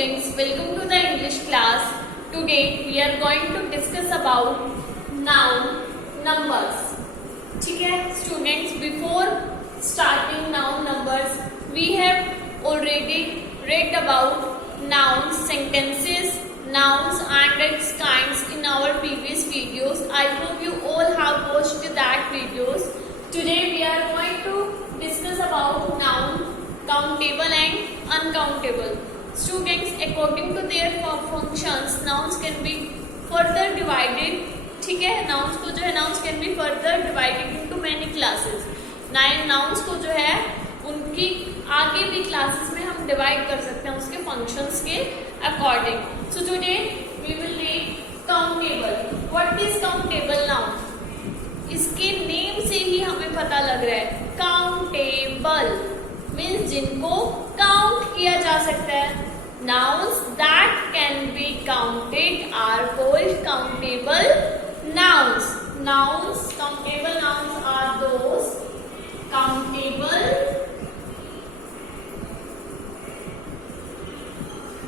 students, welcome to the English class. Today we are going to discuss about noun numbers. ठीक है students, before starting noun numbers we have already read about nouns, sentences, nouns and its kinds in our previous videos. I hope you all have watched that videos. Today we are going to discuss about noun, countable and uncountable. Students, according to their functions, nouns can be further divided. ठीक है, nouns को जो है nouns can be further divided into many classes. nouns को जो है उनकी आगे भी classes में हम divide कर सकते हैं उसके functions के according. So today we will read countable. What is countable noun? इसके नेम से ही हमें पता लग रहा है. काउंटेबल मीन्स जिनको काउंट किया जा सकता है. Nouns that can be counted are called countable nouns. Countable nouns are those countable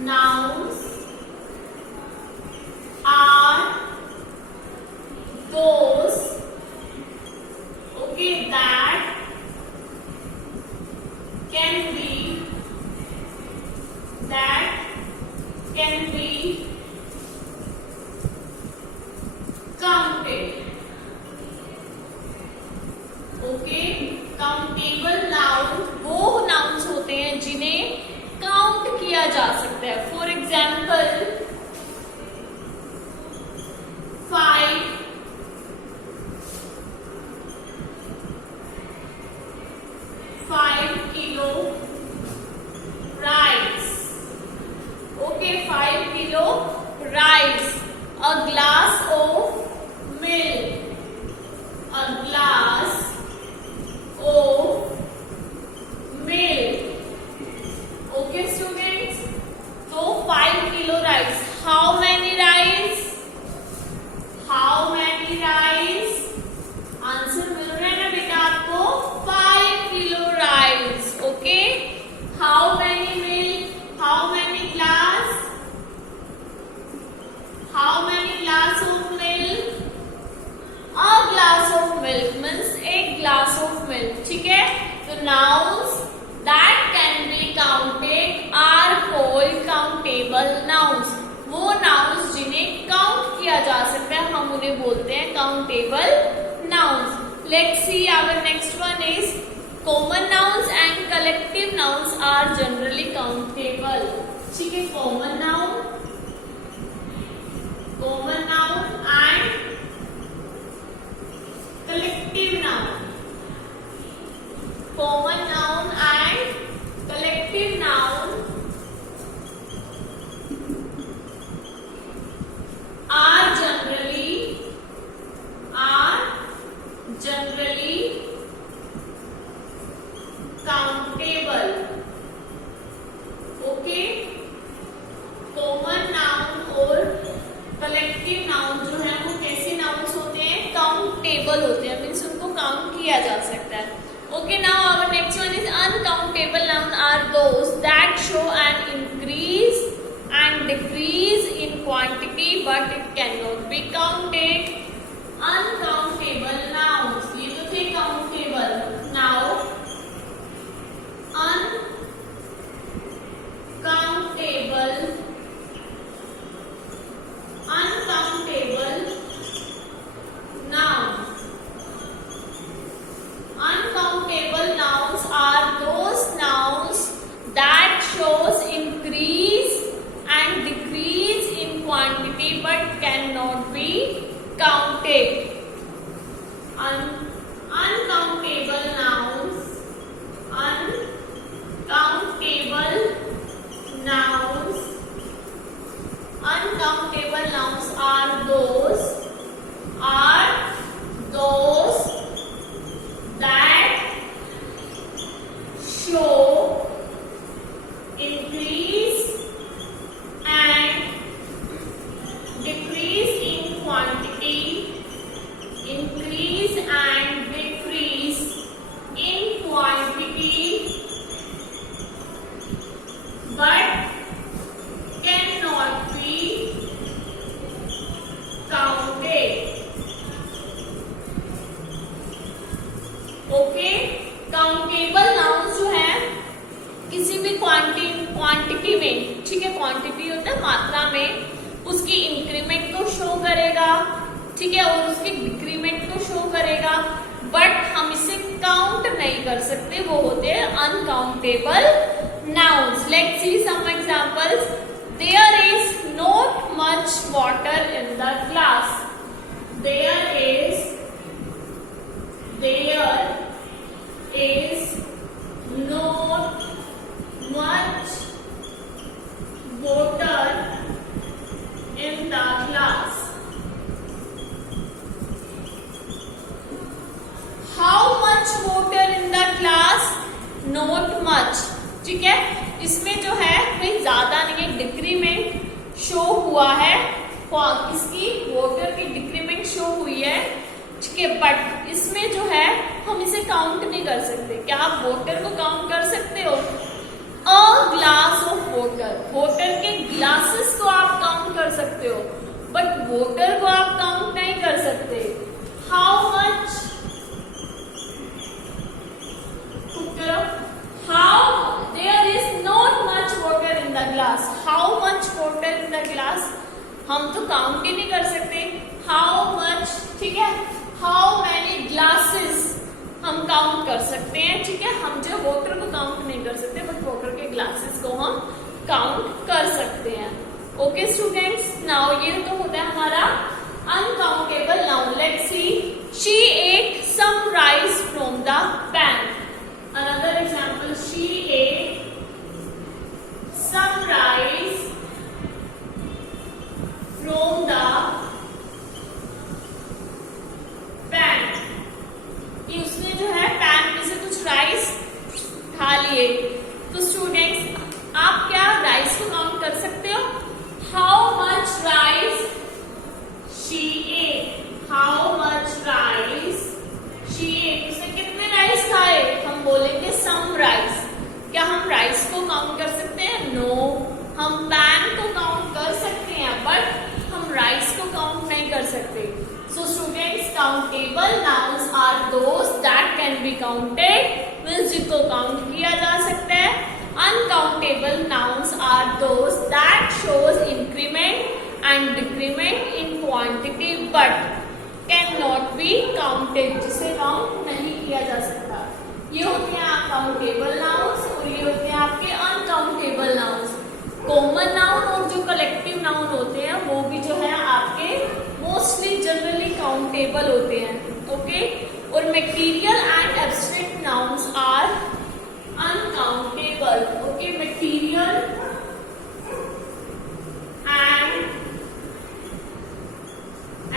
nouns are those that can be counted. Countable noun वो nouns होते हैं जिन्हें काउंट किया जा सकता है. For example 5 kilo rice. 5 kilo rice. A glass of milk. A glass of milk. Okay students, so 5 kilo rice. How many rice? Answer मिल रहा है ना बेटा आपको? 5 kilo rice. Okay, how many milk? How many glass of milk? A glass of milk means एक glass of milk. ठीक है, तो nouns that can be counted are called countable nouns. वो nouns जिन्हें काउंट किया जा सकता है हम उन्हें बोलते हैं countable nouns. Let's see, our next one is common nouns and collective nouns are generally countable. ठीक है, common noun and collective noun. Common noun and collective noun are generally countable. Okay, common noun और collective noun जो है वो कैसे nouns होते हैं? Countable होते हैं, मीन्स उनको काउंट किया जा सकता है. Okay, now our next one is uncountable noun are those that show an increase and decrease in quantity but it cannot be counted. Uncountable nouns, ये तो थे countable. Now uncountable nouns. Uncountable nouns are those nouns that shows increase and decrease in quantity but cannot be counted. Uncountable nouns are those that show increase and decrease in quantity, increase and decrease in quantity but भी quantity में, ठीक है, quantity होता है मात्रा में, उसकी increment को शो करेगा, ठीक है, और उसके डिक्रीमेंट को शो करेगा, बट हम इसे काउंट नहीं कर सकते, वो होते हैं uncountable nouns. Let's see some examples. There is not much water in the glass. There is not much water in the glass. How much water in the glass? Not much. ठीक है, इसमें जो है कोई ज्यादा नहीं है, डिक्रीमेंट शो हुआ है, इसकी वाटर की डिक्रीमेंट शो हुई है, ठीक है, बट इसमें जो है हम इसे काउंट नहीं कर सकते. क्या आप वाटर को काउंट कर सकते हो? A glass of water, water के ग्लासेस को आप काउंट कर सकते हो, बट वाटर को आप काउंट नहीं कर सकते. How much, how there is not much water in the glass. How much water in the glass हम तो काउंट ही नहीं कर सकते. हाउ मच, ठीक है, हाउ मैनी ग्लासेस हम काउंट कर सकते हैं, ठीक है, हम जो वाटर को काउंट नहीं कर सकते, बट वाटर के ग्लासेस को हम काउंट कर सकते हैं. ओके स्टूडेंट्स, नाउ ये तो होता है हमारा uncountable noun. Let's see. She ate some rice from the pan. Another example. She ate some rice from the pan. कि उसने जो है पैन में से कुछ राइस खा लिए. तो स्टूडेंट्स, आप क्या राइस को काउंट कर सकते हो? How much rice she ate. How much rice she ate. उसने कितने राइस खाए? हम बोलेंगे सम राइस. क्या हम राइस को काउंट कर सकते हैं? नो. हम पैन को काउंट कर सकते हैं, बट हम राइस को काउंट नहीं कर सकते. So students, countable nouns are those that can be counted, means जिनको काउंट किया जा सकता है. Uncountable nouns are those that shows increment and decrement in quantity but cannot be counted, जिसे काउंट नहीं किया जा सकता. ये होते हैं countable nouns और ये होते हैं आपके uncountable nouns. कॉमन नाउन और जो कलेक्टिव नाउन होते हैं वो भी जो है आपके मोस्टली जनरली काउंटेबल होते हैं. ओके, और material and abstract nouns are uncountable. Okay, material and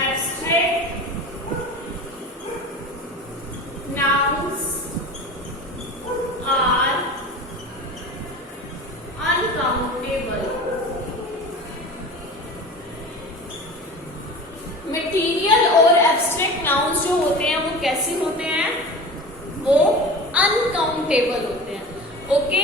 abstract nouns are uncountable. Material और एब्स्ट्रैक्ट नाउन्स जो होते हैं वो कैसे होते हैं? वो अनकाउंटेबल होते हैं. Okay,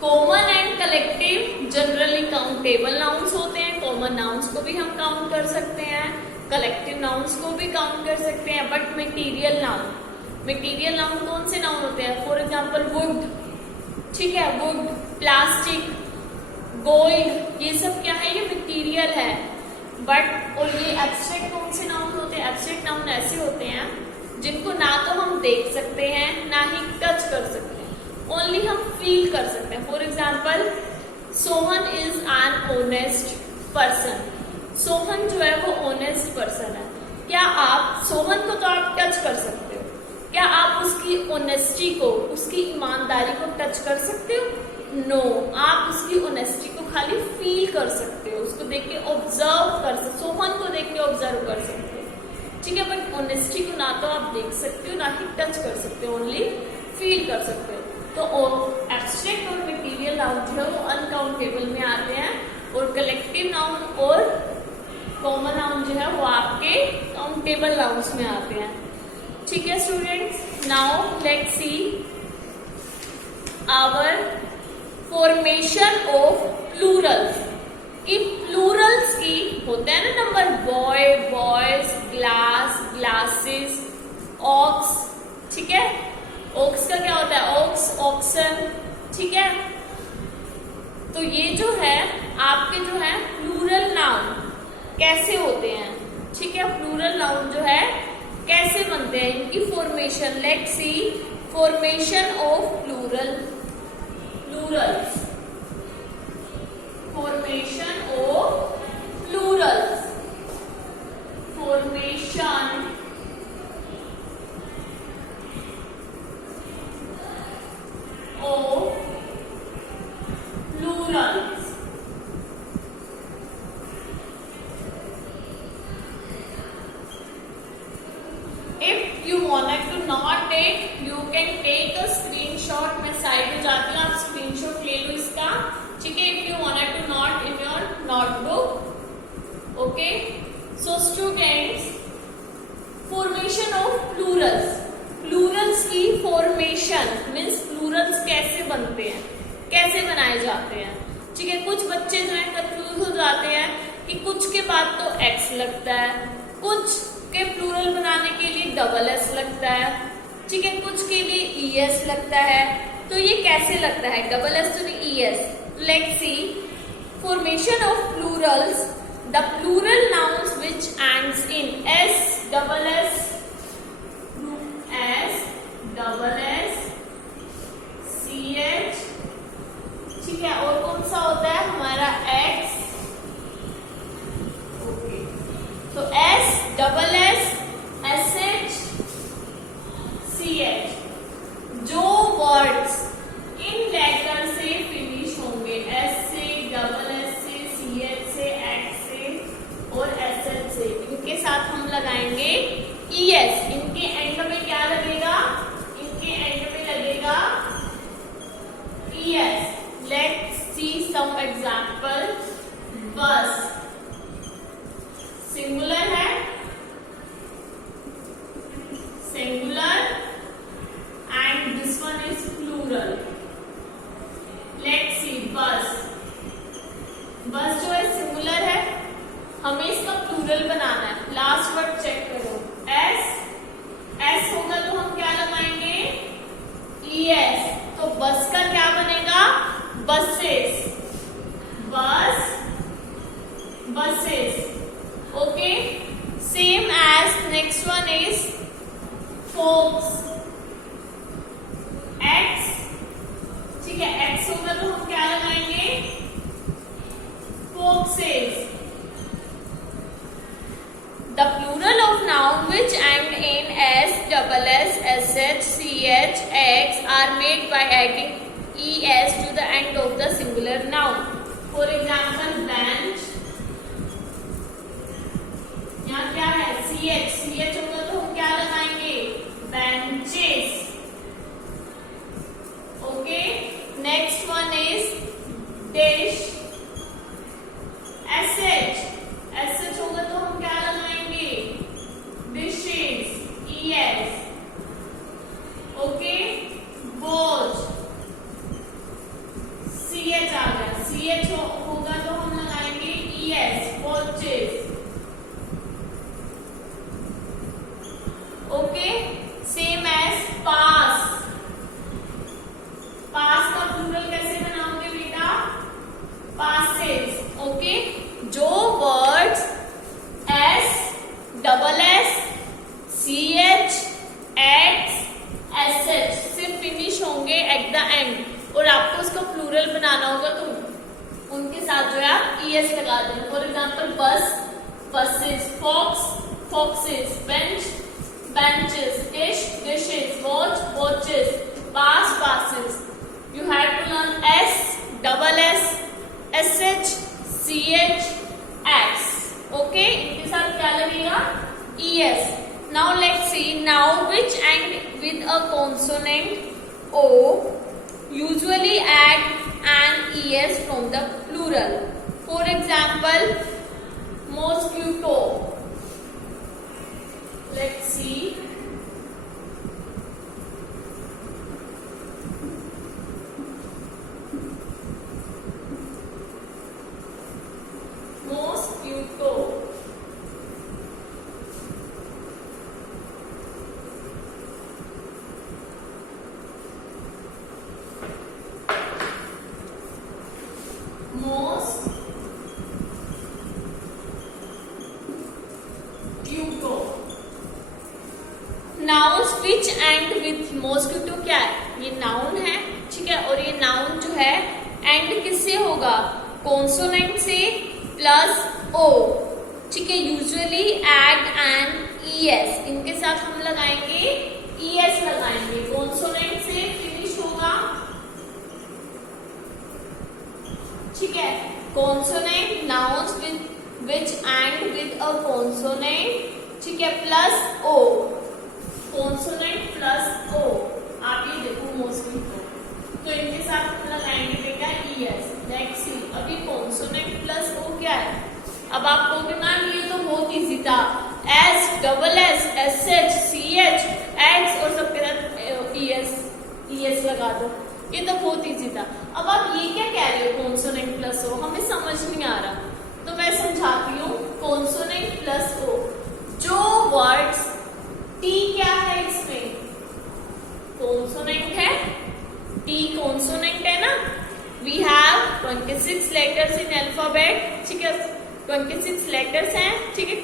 common and collective generally countable nouns होते हैं. कॉमन नाउन्स को भी हम काउंट कर सकते हैं, कलेक्टिव नाउन्स को भी काउंट कर सकते हैं, बट मटेरियल नाउन कौन से नाउन होते हैं? फॉर एग्जाम्पल वुड, ठीक है, वुड, प्लास्टिक, गोल्ड, ये सब क्या है? ये मटेरियल है. बट और ये एब्स्ट्रैक्ट कौन से नाउन होते हैं? एब्स्ट्रैक्ट नाउन ऐसे होते हैं जिनको ना तो हम देख सकते हैं ना ही टच कर सकते हैं, ओनली हम फील कर सकते हैं. For example, Sohan is an honest person. Sohan जो है वो ऑनेस्ट पर्सन है. क्या आप सोहन को तो आप टच कर सकते हो? क्या आप उसकी ऑनेस्टी को, उसकी ईमानदारी को टच कर सकते हो? नो. आप उसकी ऑनेस्टी को खाली फील कर सकते हो, उसको देख के ऑब्जर्व कर सकते, सोहन को देख के ऑब्जर्व कर सकते हो, ठीक है, बट ऑनेस्टी को ना तो आप देख सकते हो ना ही टच कर सकते हो, ओनली फील कर सकते हो. तो एब्स्ट्रैक्ट और मटेरियल नाउन जो है वो अनकाउंटेबल में आते हैं, और कलेक्टिव नाउन और कॉमन नाउन जो है वो आपके काउंटेबल नाउन्स में आते हैं. ठीक है students, now let's see our formation of plurals. कि प्लूरल्स की होते हैं ना number, boy, boys, glass, glasses, ox, ठीक है. ऑक्स का क्या होता है? ऑक्स, ऑक्सन, ठीक है। तो ये जो है आपके जो है प्लूरल नाउन कैसे होते हैं, ठीक है। प्लूरल नाउन जो है कैसे बनते हैं, इनकी formation, let's see formation of Plurals, formation of Plurals, formation of plurals. If you wanted to not take, you can take a screenshot. मैं साइड हो जाती हूँ, आप स्क्रीनशॉट ले लो इसका, ठीक है। If you wanted to not in your notebook, okay. So students, formation of plurals. Plurals की फॉर्मेशन मीन्स प्लूरल्स कैसे बनते हैं, कैसे बनाए जाते हैं, ठीक है। कुछ बच्चे जो है कंफ्यूज हो जाते हैं कि कुछ के बाद तो एक्स लगता है, कुछ के प्लूरल बनाने के लिए डबल एस लगता है, ठीक है, कुछ के लिए ई एस लगता है। तो ये कैसे लगता है, डबल एस तो नहीं E S. Let's see formation of plurals, the plural nouns which ends in S double S, S double S C H, ठीक है। और कौन सा होता है हमारा एक्स, ओके। तो S double S S H C H, जो वर्ड्स इन लेटर से फिनिश होंगे, एस से, डबल एस से, सी एच से, एक्स से और एस एच से, इनके साथ हम लगाएंगे ई एस। इनके एंड में क्या लगेगा, इनके एंड में लगेगा E S. Let's see some example. Bus singular है, singular and this one is plural. Let's see bus, bus जो है सिंगुलर है, हमें इसका प्लूरल बनाना है। लास्ट वर्ड चेक करो, एस, एस होगा तो हम क्या लगाएंगे, ई एस। तो बस का क्या बनेगा, buses, bus, buses, okay. Same as next one is fox, X, ठीक है। एक्स होगा तो हम क्या लगाएंगे, foxes. The plural of noun which end in s, double s, sh, ch, x are made by adding es to the end of the singular noun. For example, bench. यहाँ क्या है, ch, ch होगा तो हम क्या लगाएंगे, benches. Okay. Next one is dish. sh, sh होगा तो हम क्या लगाएंगे, dishes, es, okay. Watch, ch आ गया, ch होगा तो हम लगाएंगे es, watches, okay. Same as pass, पास का प्लूरल कैसे बनाओगे बेटा, passes, okay. जो words S, double S, C H, X, S H से फिनिश होंगे एट द एंड और आपको उसका प्लूरल बनाना होगा तो उनके साथ जो है आप ई एस लगा देंगे। For example bus, buses, fox, foxes, bench, benches, dish, dishes, watch, watches, pass, passes. You have to learn S, double S, S H, C H, X, okay. इनके साथ क्या लगेगा, E S. Now let's see now which end with a consonant O usually add an E S from the plural. For example mosquito, let's see mosquito, mosquito क्या है? ये noun है, ठीक है, और ये नाउन जो है एंड किससे होगा? कॉन्सोनेंट से प्लस ओ, ठीक है। यूजुअली एड एंड ईएस, इनके साथ हम लगाएंगे ईएस लगाएंगे। कॉन्सोनेंट से फिनिश होगा, ठीक है। Consonant nouns which end with a consonant, ठीक है, plus O, consonant plus O. आप ये देखो मॉस्किटो, तो इनके साथ हम लगाएंगे बेटा ईएस। लेट्स सी, अभी कॉन्सोनेंट प्लस ओ क्या है? अब आप कहोगे मैम ये तो बहुत इजी था, S, double S, S H, C H, X और सबके साथ ईएस लगा दो, ये तो बहुत इजी था। अब आप ये क्या कह रहे हो कॉन्सोनेंट प्लस ओ? हमें समझ नहीं आ रहा, तो मैं समझाती हूँ। कॉन्सोनेंट प्लस ओ, जो वर्ड्स टी क्या है इसमें? कॉन्सोनेंट है, टी कॉन्सोनेंट है ना। We have 26 letters in alphabet, ठीक है, 26 लेटर्स हैं, ठीक है।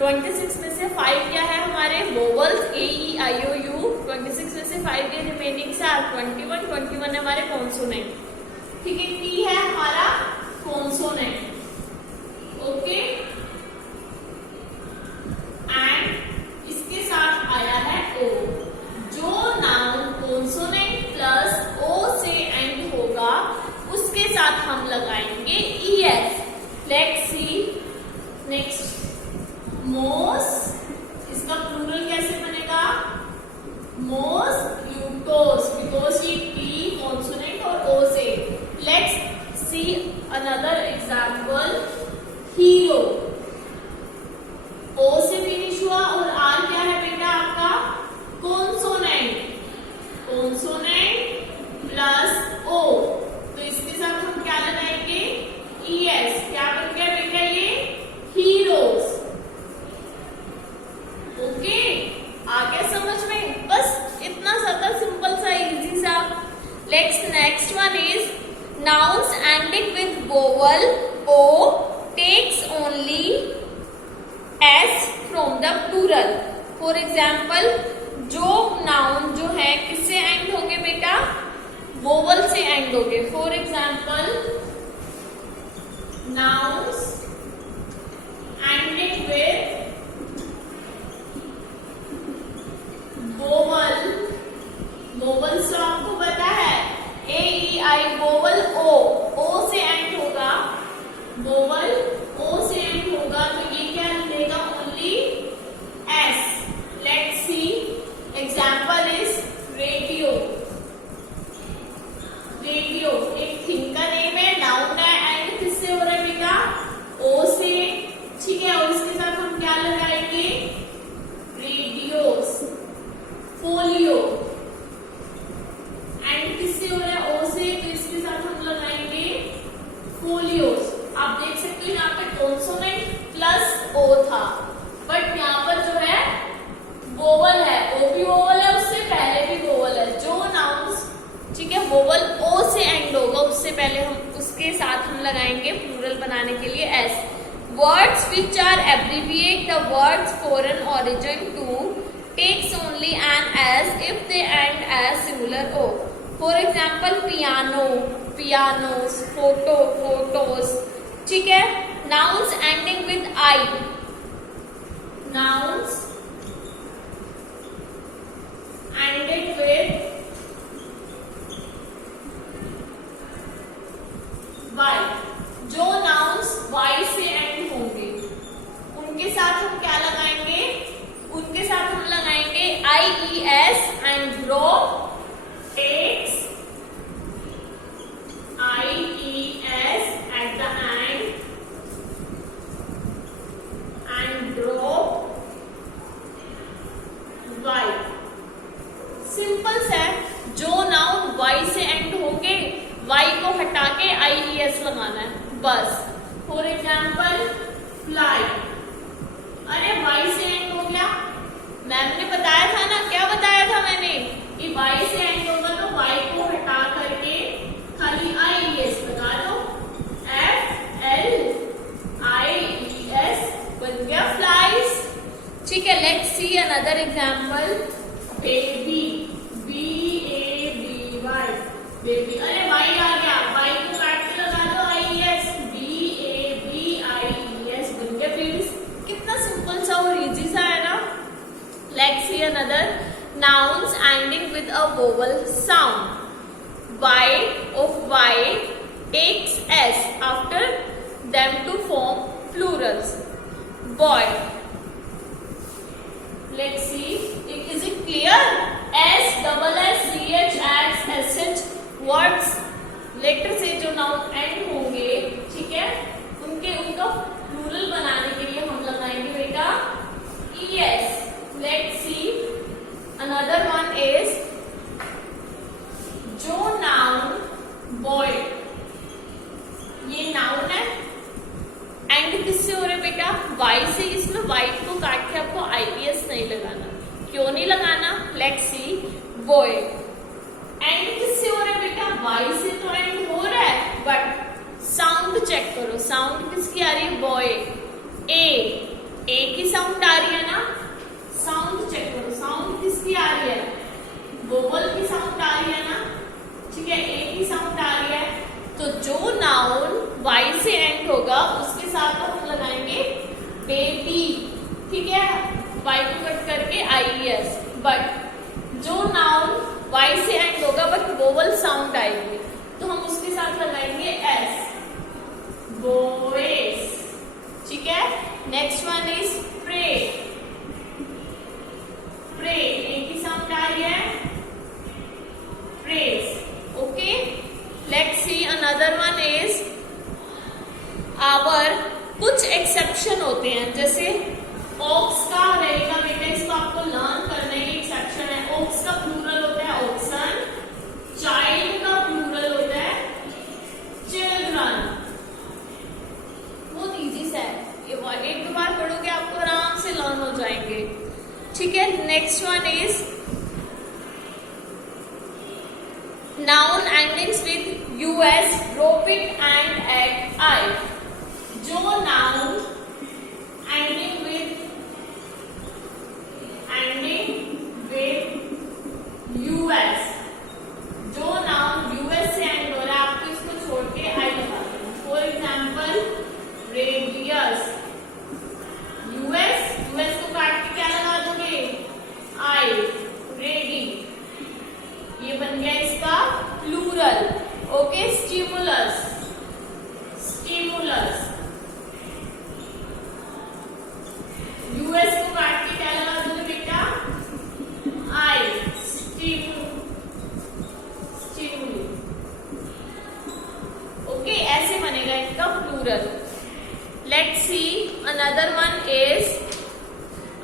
26 में से 5 क्या है हमारे? Vowels, A E I O you. 26 में से 5 के रिमेनिंग से 21 है हमारे कॉन्सोनेंट, ठीक है। टी है हमारा कॉन्सोनेंट, ओके। एंड इसके साथ आया है ओ। जो नाउन कॉन्सोनेंट प्लस ओ से एंड होगा उसके साथ हम लगाएंगे ईएस। लेट्स सी नेक्स्ट, मोस, इसका प्लूरल कैसे बनेगा? मॉस्किटोस, बिकॉज ये टी कॉन्सोनेंट और ओ से। Let's see another example, hero, O से फिनिश हुआ और आर क्या है बेटा आपका? कॉन्सोनेंट, कॉन्सोनेंट प्लस ओ, तो इसके साथ हम क्या लगाएंगे? ईएस। क्या बन गया बेटा ये? Heroes, okay. आ गया समझ में? बस इतना ज्यादा सिंपल सा इजी सा। Next one is nouns ending with vowel O takes only S from the plural. For example, जो नाउन जो है किससे एंड होंगे बेटा? वोवल से एंड होंगे। For example, nouns ending with vowel, vowels तो आपको पता है ए ई आई, वोवल ओ, ओ से एंड होगा, वोवल ओ से एंड होगा, तो ये क्या लेगा? Only S. Let's C example is radio. Radio एक थिंग का नेम है, नाउन है, एंड किससे हो रहा है बेटा? ओ से, ठीक है। और इसके साथ हम क्या लगाएंगे? रेडियोस। फोलियो एंड किससे हो रहा है? ओ से, तो इसके साथ हम लगाएंगे फोलियोस। आप देख सकते हो यहाँ पे कॉन्सोनेंट प्लस ओ था, बट यहाँ पर जो है वोवल है, ओ भी वोवल है, उससे पहले भी वोवल है। जो नाउन्स, ठीक है, वोवल ओ से एंड होगा उससे पहले हम उसके साथ हम लगाएंगे प्लूरल बनाने के लिए S. Words which are abbreviate the words foreign origin to takes only an S if they end S similar O. For example, piano, pianos, photo, photos, ठीक है। Nouns ending with I, nouns ending with Y, जो nouns Y से end होंगे उनके साथ हम क्या लगाएंगे? उनके साथ हम लगाएंगे I E S and draw takes, I E S at the end draw Y. Simple है, जो नाउन वाई से एंड होंगे वाई को हटा के आई ई एस लगाना है बस। फॉर एग्जाम्पल, फ्लाई, अरे वाई से एंड हो गया, मैम ने बताया था ना, क्या बताया था मैंने कि वाई से एंड होगा तो वाई को हटा करके खाली आई ई एस लगा दो, F L I E S बन गया फ्लाइज, ठीक है। Let's see another example, baby, another nouns ending with a vowel sound. Y of Y takes S after them to form plurals. Boy. Let's see. Is it clear? S, double S, CH, X, SH words letter से जो noun and होंगे, ठीक है, उनका plural बनाने के लिए हम लगाएंगे बेटा ES. Let's see. Another one is जो नाउन बॉय, ये नाउन है, एंड किससे हो रहे बेटा? वाई से. इसमें वाई को काट के आपको IES नहीं लगाना. क्यों नहीं लगाना? Let's see. बॉय एंड किससे हो रहा है बेटा? वाई से तो एंड हो रहा है, बट साउंड चेक करो. साउंड किसकी आ रही है? बॉय. ए की साउंड आ रही है ना? साउंड चेक करो. साउंड किसकी आ रही है? वोवल की साउंड आ रही है ना? ठीक है, ए की साउंड आ रही है. तो जो नाउन वाई से एंड होगा उसके साथ हम लगाएंगे बेबी. ठीक है, वाई को कट करके IES. बट जो नाउन वाई से एंड होगा बट वोवल साउंड आएगी तो हम उसके साथ लगाएंगे S. बोएस. ठीक है. Next one is pray. Pray A की साउंड आ रही है. Prays. Okay. Let's see. Another one is hour. कुछ एक्सेप्शन होते हैं, जैसे ओक्स का रहेगा बेटा, इसको आपको लर्न करने की एक्सेप्शन है. ओक्स का प्लूरल होता है ओक्सन. चाइल्ड का प्लूरल होता है चिल्ड्रन. बहुत इजी सा है, एक दो बार पढ़ोगे आपको आराम से लर्न हो जाएंगे. ठीक है. Next one is noun endings with US, robin end at I. जो नाउन एंडिंग विद US, जो नाउन US से एंड हो रहा है आपको इसको छोड़ के आई लगा देना. For example radius. US को काट के क्या लगा दोगे? आई. रेडी. ये बन गया इसका प्लूरल. ओके. स्टिमुलस. US को काट के क्या लगा दोगे बेटा? आई. स्टिमुली. ओके. ऐसे बनेगा इसका प्लूरल. Let's see. Another one is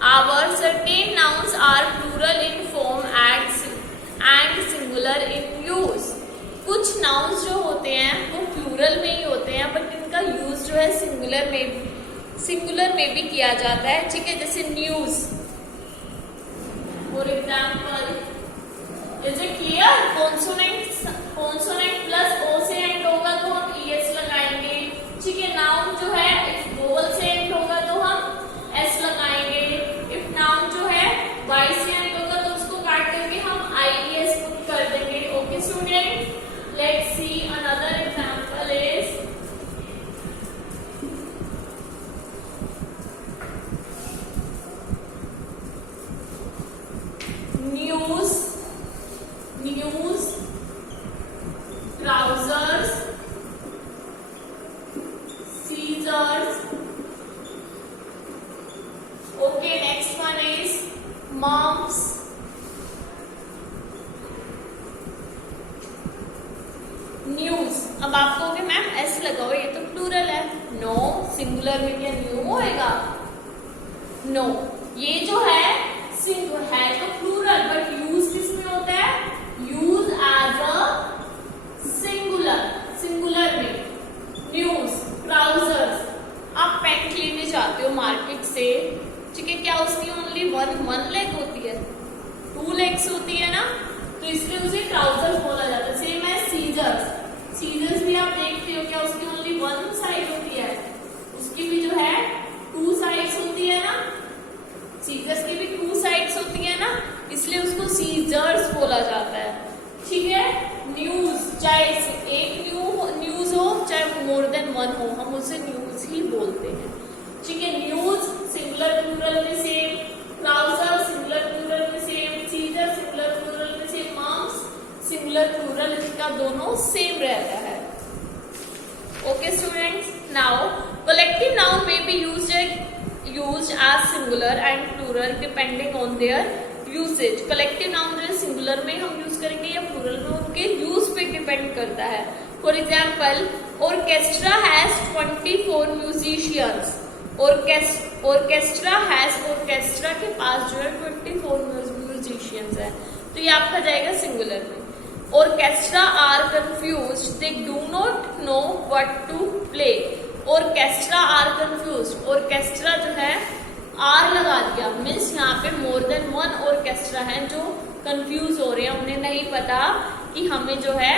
our. Certain nouns are plural in form and singular in use. कुछ नाउन्स जो होते हैं वो प्लूरल में ही होते हैं बट इनका यूज जो है सिंगुलर में भी किया जाता है. ठीक है. जैसे news. For example, is it clear? Consonant plus O से एंड होगा तो हम ES लगाएंगे. ठीक है. नाउन जो है इफ वोवल से एंड होगा तो हम S लगाएंगे. इफ नाउन जो है वाई से एंड होगा तो उसको काट करके हम IES कर देंगे. Okay student. Let's see. Another example is news, trousers, scissors. Okay. Next one is mumps. News. अब आप कहोगे मैम S लगाओ, ये तो प्लूरल है. नो. सिंगुलर में क्या न्यू होएगा? नो. ये जो है तो प्लूरल बट यूज किस में होता है? यूज एज अ सिंगुलर में. News, trousers. आप पैंट लेने जाते हो मार्केट से. ठीक है. क्या उसकी ओनली वन लेग होती है? 2 लेग्स होती है ना, तो इसलिए उसे ट्राउजर्स बोला जाता है. सेम है सीजर्स भी आप देखते हो, क्या उसकी ओनली वन साइड होती है? उसकी भी जो है 2 साइड्स होती है ना. सीजर्स की भी 2 साइड्स होती है ना, इसलिए उसको सीजर्स बोला जाता है. ठीक है. न्यूज, चाहे एक न्यूज हो चाहे मोर देन वन हो, हम उसे न्यूज ही बोलते हैं. ठीक है. न्यूज सिंगुलर प्लूरल में सेम. ट्राउजर सिंगुलर प्लूरल में सेम. सिंगुलर प्लूरल इसका दोनों सेम रहता है। Okay students, now collective noun may be used as singular and plural depending on their usage। Collective noun जो है सिंगुलर में हम यूज करेंगे या प्लूरल में, उनके यूज पे डिपेंड करता है। For example, orchestra has 24 musicians. Orchestra के पास जो है 24 म्यूजिशियंस है, तो ये आपका जाएगा सिंगुलर में। Orchestra are confuse, they do not know what to play. Orchestra are confuse, orchestra जो है आर लगा दिया, मीन्स यहाँ पे मोर देन वन ऑर्केस्ट्रा है जो कंफ्यूज हो रहे हैं, उन्हें नहीं पता कि हमें जो है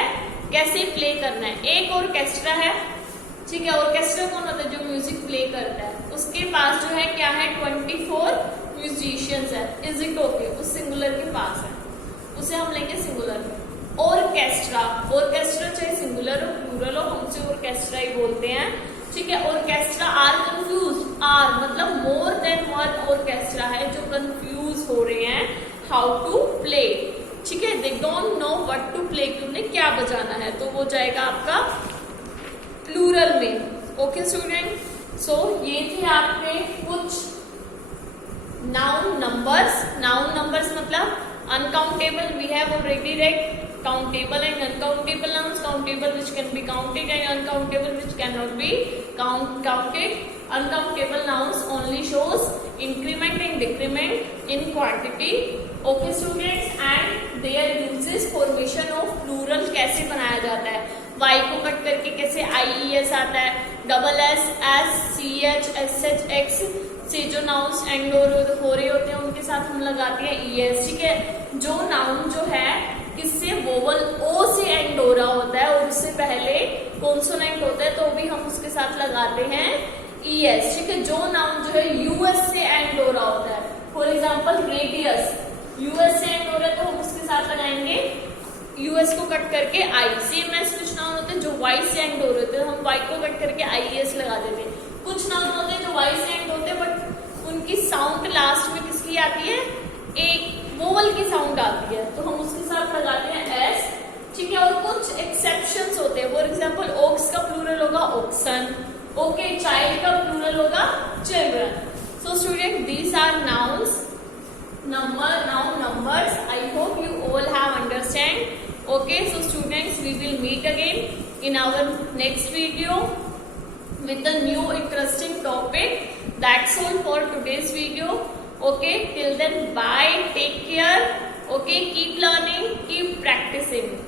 कैसे प्ले करना है। एक ऑर्केस्ट्रा है, ठीक है, ऑर्केस्ट्रा कौन होता है, जो म्यूजिक प्ले करता है, उसके पास जो है क्या है 24 म्यूजिशियंस है। इज इट ओके, उस सिंगुलर के पास है, उसे हम लेंगे सिंगुलर में। ऑर्केस्ट्रा, ऑर्केस्ट्रा चाहे सिंगुलर हो प्लूरल हो, हम उसे ऑर्केस्ट्रा ही बोलते हैं, ठीक है। ऑर्केस्ट्रा आर कंफ्यूज, आर मतलब मोर देन वन ऑर्केस्ट्रा है जो कंफ्यूज हो रहे हैं हाउ टू प्ले, ठीक है। They don't know what to play, कि उन्हें क्या बजाना है, तो वो जाएगा आपका प्लूरल में। ओके स्टूडेंट, सो ये थे आपके कुछ नाउन नंबर्स। नाउन नंबर्स मतलब uncountable, we have already read countable and uncountable nouns, countable which can be counted and uncountable which cannot be counted. Uncountable nouns only shows increment and decrement in quantity. Okay students, and their uses, formation of plural कैसे बनाया जाता है, y को cut करके कैसे IES आता है, double S, CH, SH, X से जो नाउन्स एंड हो रहे होते हैं उनके साथ हम लगाते हैं ES, ठीक है। जो नाउन जो है किससे वोवल ओ से एंड हो रहा होता है और उससे पहले कॉन्सोनेंट होता है, तो भी हम उसके साथ लगाते हैं ES, ठीक है। जो नाउन जो है US से एंड हो रहा होता है, फॉर एग्जांपल रेडियस, US से एंड हो रहा है तो हम उसके साथ लगाएंगे US को कट करके I। सेम ऐसे कुछ नाउन होते हैं जो Y से एंड हो रहे होते हैं, हम Y को कट करके IES लगा देते हैं। कुछ नाउन होते हैं जो Y से एंड होते हैं बट उनकी साउंड लास्ट में किसकी आती है, एक वोवल की साउंड आती है, तो हम उसके साथ लगाते हैं S, ठीक है। और कुछ एक्सेप्शंस होते हैं, फॉर एग्जांपल ओक्स का प्लूरल होगा ओक्सन, ओके, चाइल्ड का प्लूरल होगा children. So student, these are nouns, noun numbers. I hope you all have understand. Okay, so students, we will meet again in our next video with a new interesting topic. That's all for today's video. Okay, till then, bye, take care. Okay, keep learning, keep practicing.